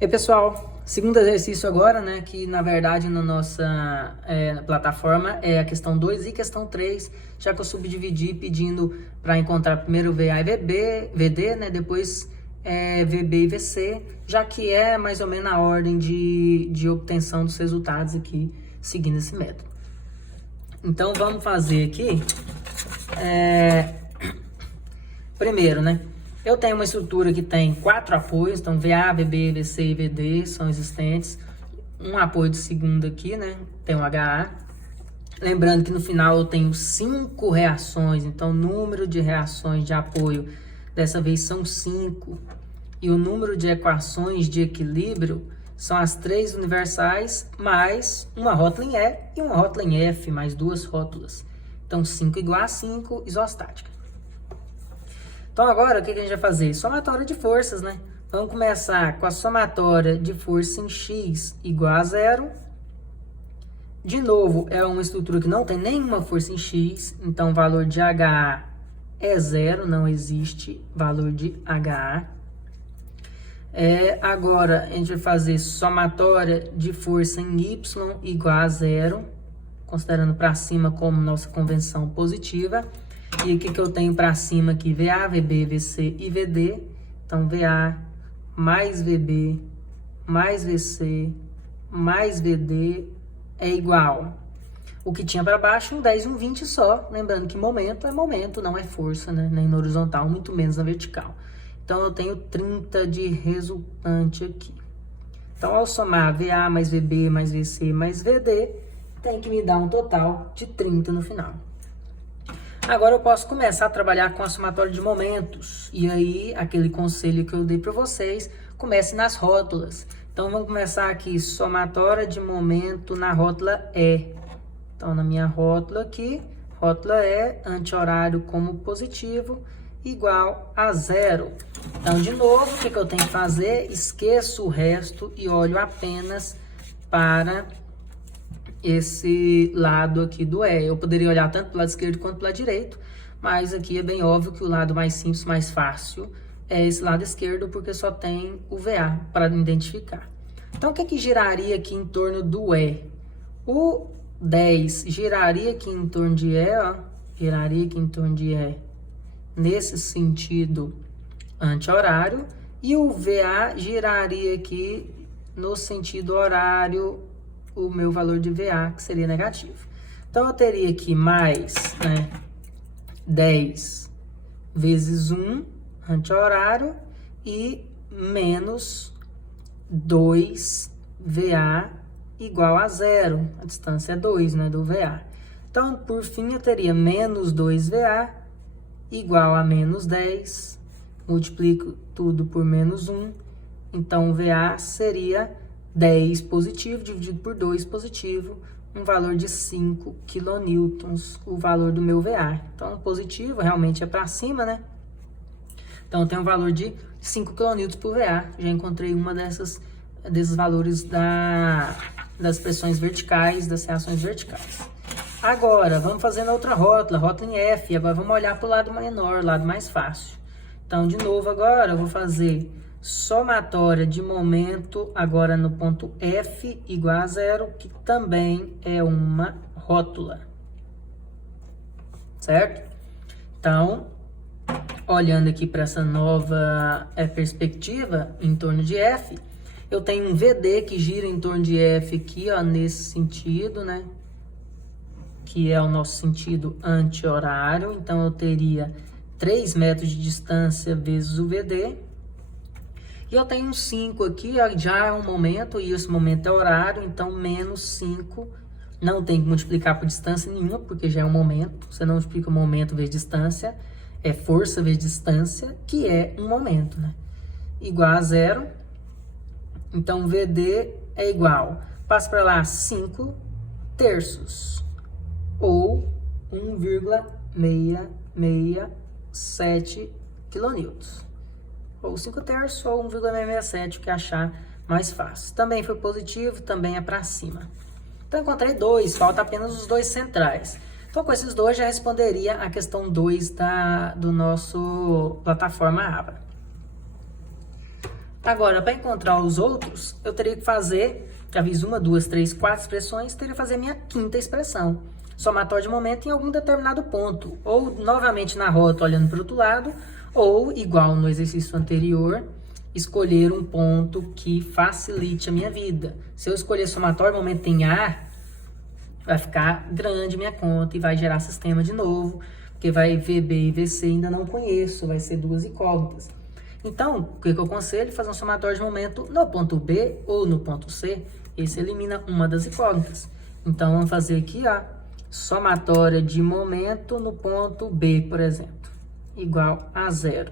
E pessoal, segundo exercício agora, né, que na verdade na nossa plataforma é a questão 2 e questão 3, já que eu subdividi pedindo para encontrar primeiro VA e VD, né, depois VB e VC, já que é mais ou menos a ordem de obtenção dos resultados aqui, seguindo esse método. Então vamos fazer aqui, primeiro, né, eu tenho uma estrutura que tem 4 apoios, então VA, VB, VC e VD são existentes. Um apoio de segunda aqui, né? Tem um HA. Lembrando que no final eu tenho 5 reações, então o número de reações de apoio dessa vez são 5. E o número de equações de equilíbrio são as 3 universais, mais uma rótula em E e uma rótula em F, mais 2 rótulas. Então 5 igual a 5, isostática. Então agora, o que a gente vai fazer? Somatória de forças, né? Vamos começar com a somatória de força em X igual a 0. De novo, é uma estrutura que não tem nenhuma força em X, então o valor de HA é 0, não existe valor de HA. Agora, a gente vai fazer somatória de força em Y igual a 0, considerando para cima como nossa convenção positiva. E o que eu tenho para cima aqui? VA, VB, VC e VD. Então, VA mais VB mais VC mais VD é igual. O que tinha para baixo, um 10 e um 20 só. Lembrando que momento é momento, não é força, né? Nem na horizontal, muito menos na vertical. Então, eu tenho 30 de resultante aqui. Então, ao somar VA mais VB mais VC mais VD, tem que me dar um total de 30 no final. Agora eu posso começar a trabalhar com a somatória de momentos. E aí, aquele conselho que eu dei para vocês, comece nas rótulas. Então, vamos começar aqui, somatória de momento na rótula E. Então, na minha rótula aqui, rótula E, anti-horário como positivo, igual a 0. Então, de novo, o que eu tenho que fazer? Esqueço o resto e olho apenas para esse lado aqui do E. Eu poderia olhar tanto para o lado esquerdo quanto para o lado direito, mas aqui é bem óbvio que o lado mais simples, mais fácil, é esse lado esquerdo, porque só tem o VA para identificar. Então, o que giraria aqui em torno do E? O 10 giraria aqui em torno de E, ó, giraria aqui em torno de E, nesse sentido anti-horário, e o VA giraria aqui no sentido horário, o meu valor de VA, que seria negativo. Então, eu teria aqui mais, né, 10 vezes 1, anti-horário, e menos 2 VA igual a 0. A distância é 2, né, do VA. Então, por fim, eu teria menos 2 VA igual a menos 10. Multiplico tudo por menos 1. Então, o VA seria 10 positivo dividido por 2 positivo, um valor de 5 kN, o valor do meu VA. Então, o positivo realmente é para cima, né? Então, tem um valor de 5 kN por VA. Já encontrei uma desses valores das pressões verticais, das reações verticais. Agora, vamos fazer na outra rótula, rótula em F. Agora, vamos olhar para o lado menor, lado mais fácil. Então, de novo, agora eu vou fazer somatória de momento, agora no ponto F igual a 0, que também é uma rótula, certo? Então, olhando aqui para essa nova perspectiva em torno de F, eu tenho um VD que gira em torno de F aqui, ó, nesse sentido, né? Que é o nosso sentido anti-horário. Então, eu teria 3 metros de distância vezes o VD. E eu tenho um 5 aqui, já é um momento, e esse momento é horário, então menos 5. Não tem que multiplicar por distância nenhuma, porque já é um momento. Você não multiplica momento vezes distância, é força vezes distância, que é um momento, né? Igual a 0. Então, VD é igual, passa para lá 5 terços, ou 1,667 kN. Ou 5 terços, ou 1,667, o que achar mais fácil. Também foi positivo, também é para cima. Então, encontrei 2, falta apenas os 2 centrais. Então, com esses 2, já responderia a questão 2 do nosso plataforma ABA. Agora, para encontrar os outros, eu teria que fazer, já fiz 1, 2, 3, 4 expressões, teria que fazer minha quinta expressão. Somatório de momento em algum determinado ponto. Ou, novamente, na rota, olhando para o outro lado, ou, igual no exercício anterior, escolher um ponto que facilite a minha vida. Se eu escolher somatório de momento em A, vai ficar grande minha conta e vai gerar sistema de novo, porque vai VB e VC ainda não conheço, vai ser duas incógnitas. Então, o que eu aconselho? Fazer um somatório de momento no ponto B ou no ponto C. Esse elimina uma das incógnitas. Então, vamos fazer aqui, ó, somatória de momento no ponto B, por exemplo, igual a 0.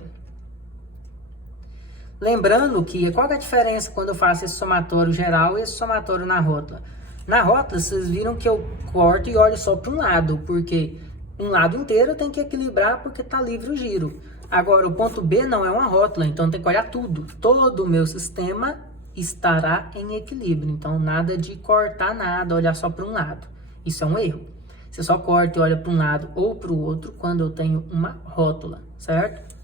Lembrando que, qual é a diferença quando eu faço esse somatório geral e esse somatório na rótula? Na rótula, vocês viram que eu corto e olho só para um lado, porque um lado inteiro tem que equilibrar porque está livre o giro. Agora, o ponto B não é uma rótula, então tem que olhar tudo. Todo o meu sistema estará em equilíbrio. Então, nada de cortar nada, olhar só para um lado. Isso é um erro. Você só corta e olha para um lado ou para o outro quando eu tenho uma rótula, certo?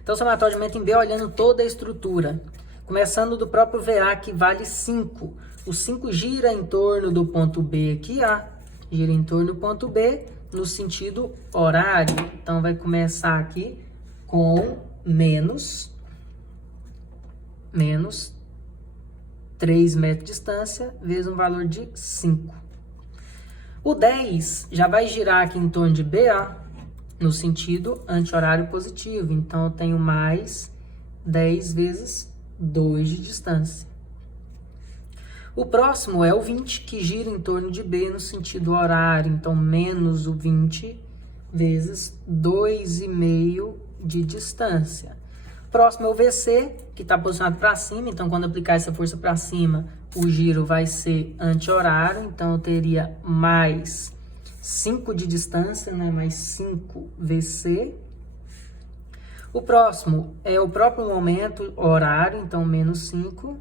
Então, somatório de momento em B, olhando toda a estrutura. Começando do próprio VA, que vale 5. O 5 gira em torno do ponto B aqui, ó. Gira em torno do ponto B no sentido horário. Então, vai começar aqui com menos 3 metros de distância, vezes um valor de 5. O 10 já vai girar aqui em torno de B, ó, no sentido anti-horário positivo. Então, eu tenho mais 10 vezes 2 de distância. O próximo é o 20, que gira em torno de B no sentido horário. Então, menos o 20 vezes 2,5 de distância. O próximo é o VC, que está posicionado para cima. Então, quando aplicar essa força para cima, o giro vai ser anti-horário. Então, eu teria mais 5 de distância, né? Mais 5 VC. O próximo é o próprio momento horário, então menos 5.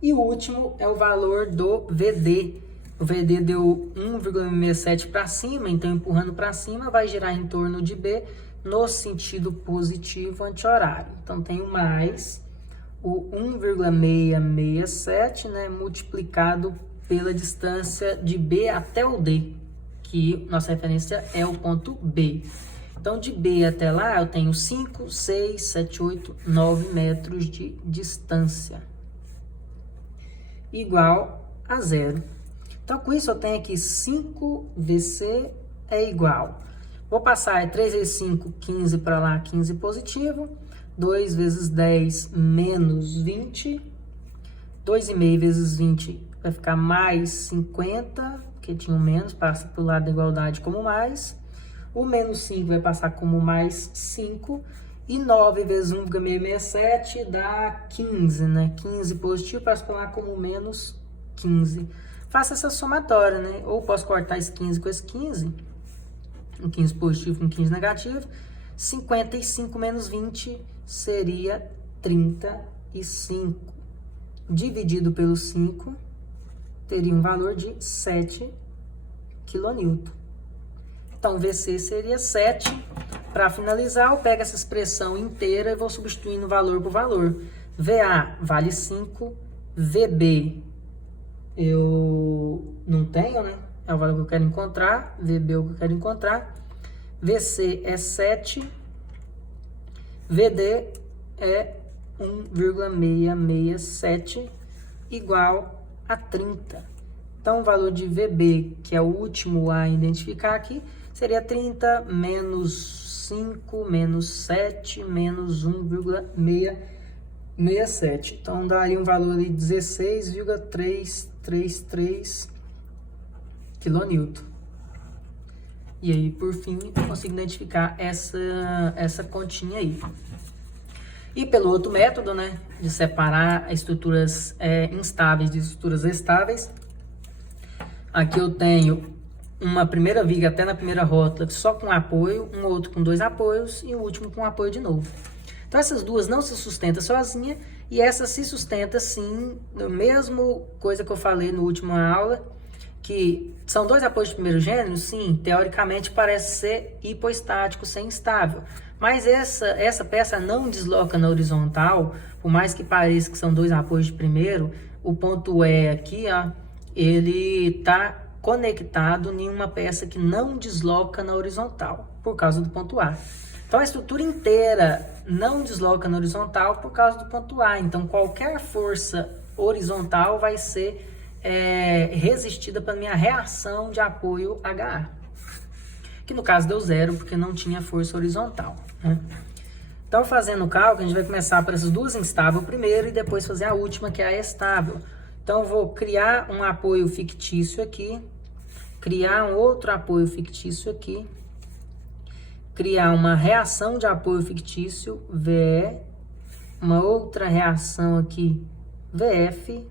E o último é o valor do VD. O VD deu 1,67 para cima, então empurrando para cima vai girar em torno de B no sentido positivo anti-horário. Então tenho mais o 1,667, né, multiplicado pela distância de B até o D, que nossa referência é o ponto B. Então, de B até lá, eu tenho 5, 6, 7, 8, 9 metros de distância. Igual a 0. Então, com isso, eu tenho aqui 5VC é igual. Vou passar 3 vezes 5, 15 para lá, 15 positivo. 2 vezes 10, menos 20. 2,5 vezes 20 vai ficar mais 50, porque tinha um menos, passa para o lado da igualdade como mais. O menos 5 vai passar como mais 5. E 9 vezes 1,667 dá 15, né? 15 positivo, passa para lá como menos 15. Faça essa somatória, né? Ou posso cortar esse 15 com esse 15. Um 15 positivo com 15 negativo. 55 menos 20 seria 35. Dividido pelo 5, teria um valor de 7 kN. Então, VC seria 7. Para finalizar, eu pego essa expressão inteira e vou substituindo valor por valor. VA vale 5. VB eu não tenho, né? É o valor que eu quero encontrar. VB é o que eu quero encontrar. VC é 7. VD é 1,667 igual a 30. Então, o valor de VB, que é o último a identificar aqui, seria 30 menos 5 menos 7 menos 1,667. Então, daria um valor de 16,333 kN. E aí, por fim, eu consigo identificar essa continha aí. E pelo outro método, né, de separar estruturas instáveis de estruturas estáveis, aqui eu tenho uma primeira viga até na primeira rótula só com apoio, um outro com 2 apoios e o último com apoio de novo. Então essas duas não se sustentam sozinha e essa se sustenta sim, a mesma coisa que eu falei na última aula, que são 2 apoios de primeiro gênero, sim, teoricamente parece ser hipoestático, sem instável. Mas essa peça não desloca na horizontal por mais que pareça que são dois apoios de primeiro, o ponto E aqui, ó, ele está conectado em uma peça que não desloca na horizontal, por causa do ponto A. Então, a estrutura inteira não desloca na horizontal por causa do ponto A. Então, qualquer força horizontal vai ser resistida pela minha reação de apoio HA. Que no caso deu zero, porque não tinha força horizontal, né? Então, fazendo o cálculo, a gente vai começar por essas duas instáveis primeiro e depois fazer a última, que é a estável. Então, eu vou criar um apoio fictício aqui, criar um outro apoio fictício aqui, criar uma reação de apoio fictício, VE, uma outra reação aqui, VF,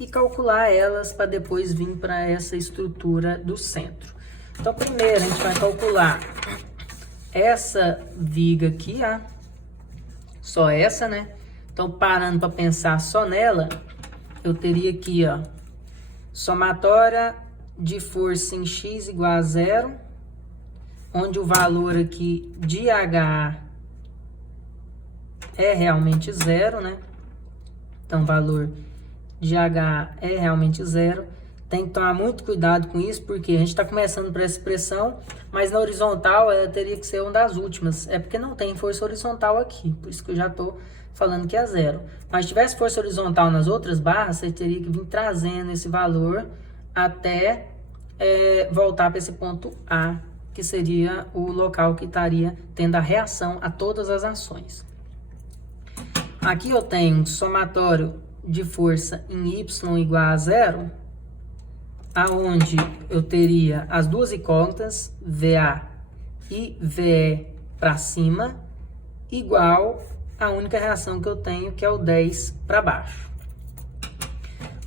e calcular elas para depois vir para essa estrutura do centro. Então, primeiro, a gente vai calcular essa viga aqui, ó, só essa, né? Então, parando para pensar só nela, eu teria aqui, ó, somatória de força em X igual a zero, onde o valor aqui de HA é realmente zero, né? Então, o valor de HA é realmente zero. Tem que tomar muito cuidado com isso, porque a gente está começando por essa expressão, mas na horizontal ela teria que ser uma das últimas. É porque não tem força horizontal aqui, por isso que eu já estou falando que é zero. Mas se tivesse força horizontal nas outras barras, você teria que vir trazendo esse valor até voltar para esse ponto A, que seria o local que estaria tendo a reação a todas as ações. Aqui eu tenho um somatório de força em Y igual a zero, aonde eu teria as duas incógnitas, VA e VE para cima, igual a única reação que eu tenho, que é o 10 para baixo.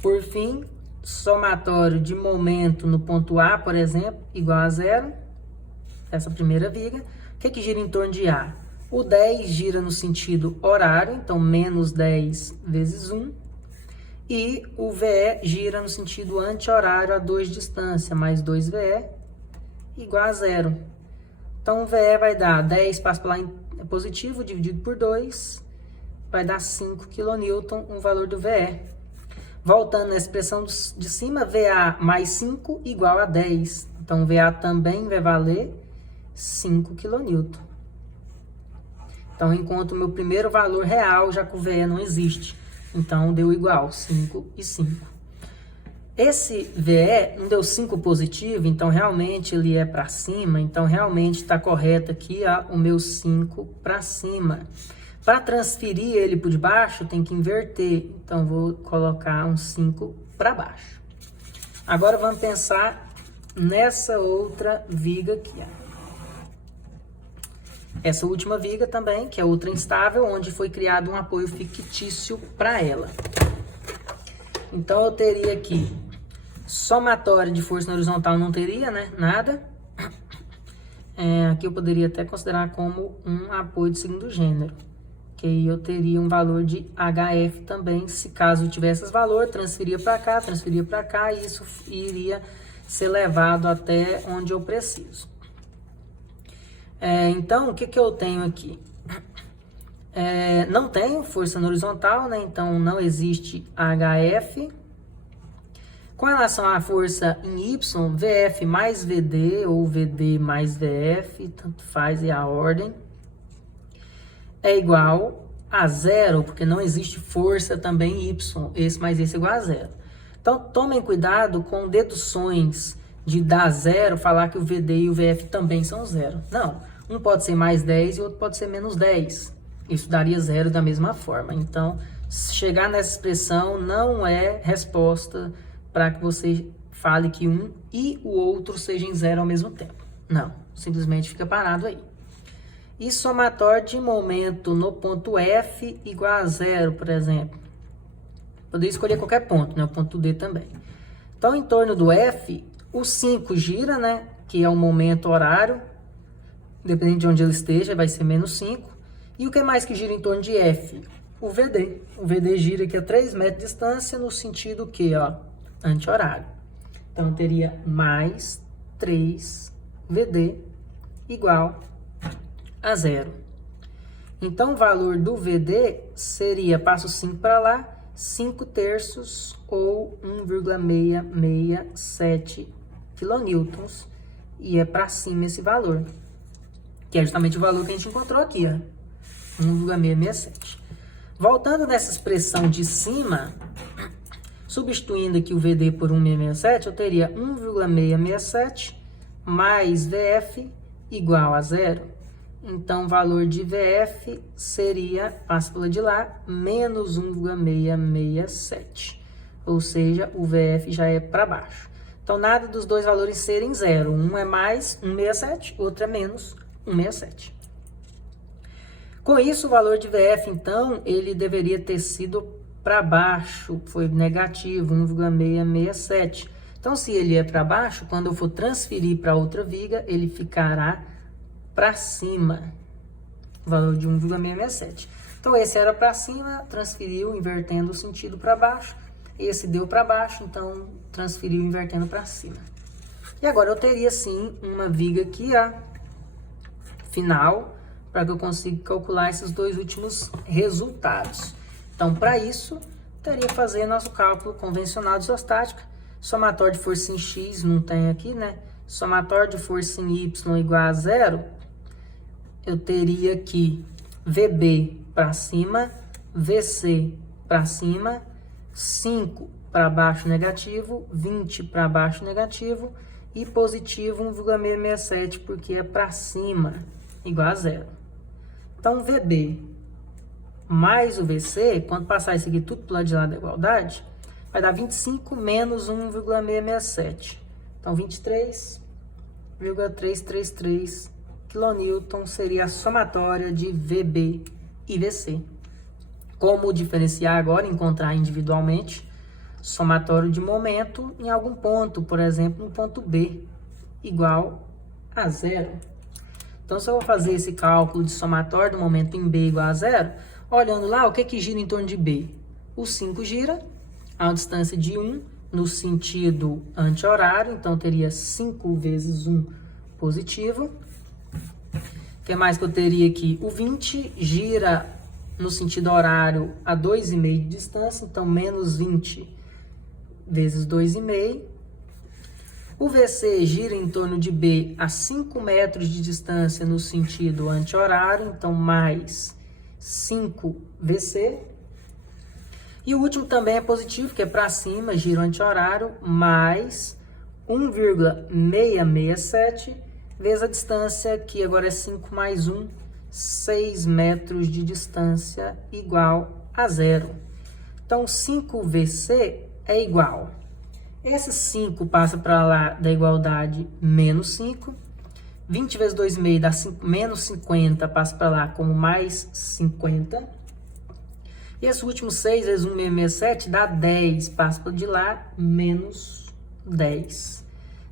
Por fim, somatório de momento no ponto A, por exemplo, igual a zero, essa primeira viga. O que gira em torno de A? O 10 gira no sentido horário, então menos 10 vezes 1. E o VE gira no sentido anti-horário a 2 de distância, mais 2VE, igual a zero. Então, o VE vai dar 10, passa para lá em positivo, dividido por 2, vai dar 5 kN, o valor do VE. Voltando na expressão de cima, VA mais 5 igual a 10. Então, VA também vai valer 5 kN. Então, eu encontro o meu primeiro valor real, já que o VE não existe. Então, deu igual, 5 e 5. Esse VE não deu 5 positivo, então realmente ele é para cima. Então, realmente está correto aqui, ó, o meu 5 para cima. Para transferir ele por debaixo, tem que inverter. Então, vou colocar um 5 para baixo. Agora, vamos pensar nessa outra viga aqui, ó. Essa última viga também, que é outra instável, onde foi criado um apoio fictício para ela. Então, eu teria aqui somatória de força na horizontal, não teria, né? Nada. Aqui eu poderia até considerar como um apoio de segundo gênero. Que aí eu teria um valor de HF também. Se caso eu tivesse esse valor, transferia para cá, e isso iria ser levado até onde eu preciso. Então, o que eu tenho aqui? Não tenho força na horizontal, né? Então, não existe HF. Com relação à força em Y, VF mais VD ou VD mais VF, tanto faz, é a ordem, é igual a zero, porque não existe força também em Y, esse mais esse é igual a zero. Então, tomem cuidado com deduções de dar zero, falar que o VD e o VF também são zero. Não, um pode ser mais 10 e outro pode ser menos 10. Isso daria zero da mesma forma. Então, chegar nessa expressão não é resposta para que você fale que um e o outro sejam em zero ao mesmo tempo. Não, simplesmente fica parado aí. E somatório de momento no ponto F igual a zero, por exemplo. Poderia escolher qualquer ponto, né? O ponto D também. Então, em torno do F, o 5 gira, né? Que é o momento horário. Dependendo de onde ele esteja, vai ser menos 5. E o que mais que gira em torno de F? O VD. O VD gira aqui a 3 metros de distância, no sentido que, ó, anti-horário. Então, eu teria mais 3 VD igual a zero. Então, o valor do VD seria, passo 5 para lá, 5/3 ou 1,667 quilonewtons. E é para cima esse valor, que é justamente o valor que a gente encontrou aqui, ó, 1,667. Voltando nessa expressão de cima, substituindo aqui o VD por 1,667, eu teria 1,667 mais VF igual a 0. Então, o valor de VF seria, passa pela de lá, menos 1,667. Ou seja, o VF já é para baixo. Então, nada dos dois valores serem zero. Um é mais 1,67, outro é menos 1,67. Com isso, o valor de VF, então, ele deveria ter sido para baixo, foi negativo, 1,667. Então, se ele é para baixo, quando eu for transferir para outra viga, ele ficará para cima, o valor de 1,667. Então, esse era para cima, transferiu, invertendo o sentido para baixo. Esse deu para baixo, então transferiu, invertendo para cima. E agora eu teria, sim, uma viga aqui, ó, final, para que eu consiga calcular esses dois últimos resultados. Então, para isso, teria que fazer nosso cálculo convencional de isostática. Somatório de força em X, não tem aqui, né? Somatório de força em Y igual a 0. Eu teria aqui VB para cima, VC para cima, 5 para baixo negativo, 20 para baixo negativo e positivo 1,667, porque é para cima, igual a 0. Então, VB mais o VC, quando passar isso aqui tudo para o lado de lá da igualdade, vai dar 25 menos 1,667. Então, 23,333 kN seria a somatória de VB e VC. Como diferenciar agora, encontrar individualmente somatório de momento em algum ponto, por exemplo, no ponto B, igual a 0. Então, se eu vou fazer esse cálculo de somatório do momento em B igual a 0, olhando lá, o que gira em torno de B? O 5 gira a uma distância de 1 no sentido anti-horário, então teria 5 vezes 1 positivo. O que mais que eu teria aqui? O 20 gira no sentido horário a 2,5 de distância, então menos 20 vezes 2,5. O VC gira em torno de B a 5 metros de distância no sentido anti-horário, então mais 5 VC. E o último também é positivo, que é para cima, gira anti-horário, mais 1,667 vezes a distância, que agora é 5 mais 1, 6 metros de distância, igual a 0. Então, 5VC é igual. Esse 5 passa para lá da igualdade menos 5. 20 vezes 2,5 dá menos 50, passa para lá como mais 50. E esse último 6 vezes 1,667 dá 10, passa para de lá menos 10.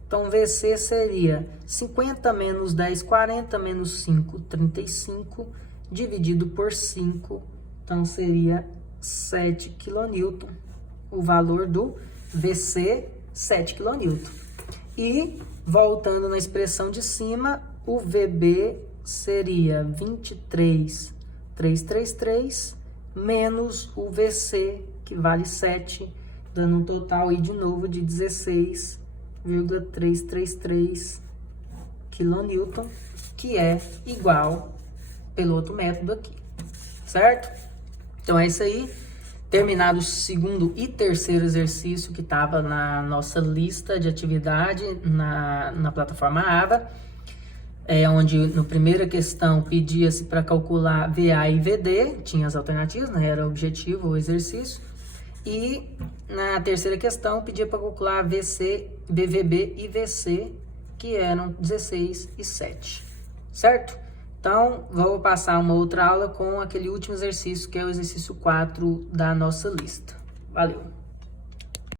Então, VC seria 50 menos 10, 40, menos 5, 35, dividido por 5. Então, seria 7 kN. O valor do VC, 7 kN. E, voltando na expressão de cima, o VB seria 23,333 menos o VC, que vale 7, dando um total aí de novo de 16,333 kN, que é igual pelo outro método aqui, certo? Então é isso aí. Terminado o segundo e terceiro exercício que estava na nossa lista de atividade na plataforma Ava, onde na primeira questão pedia-se para calcular VA e VD, tinha as alternativas, né? Era o objetivo, o exercício. E na terceira questão pedia para calcular VC, VVB e VC, que eram 16 e 7, certo? Então, vou passar uma outra aula com aquele último exercício, que é o exercício 4 da nossa lista. Valeu!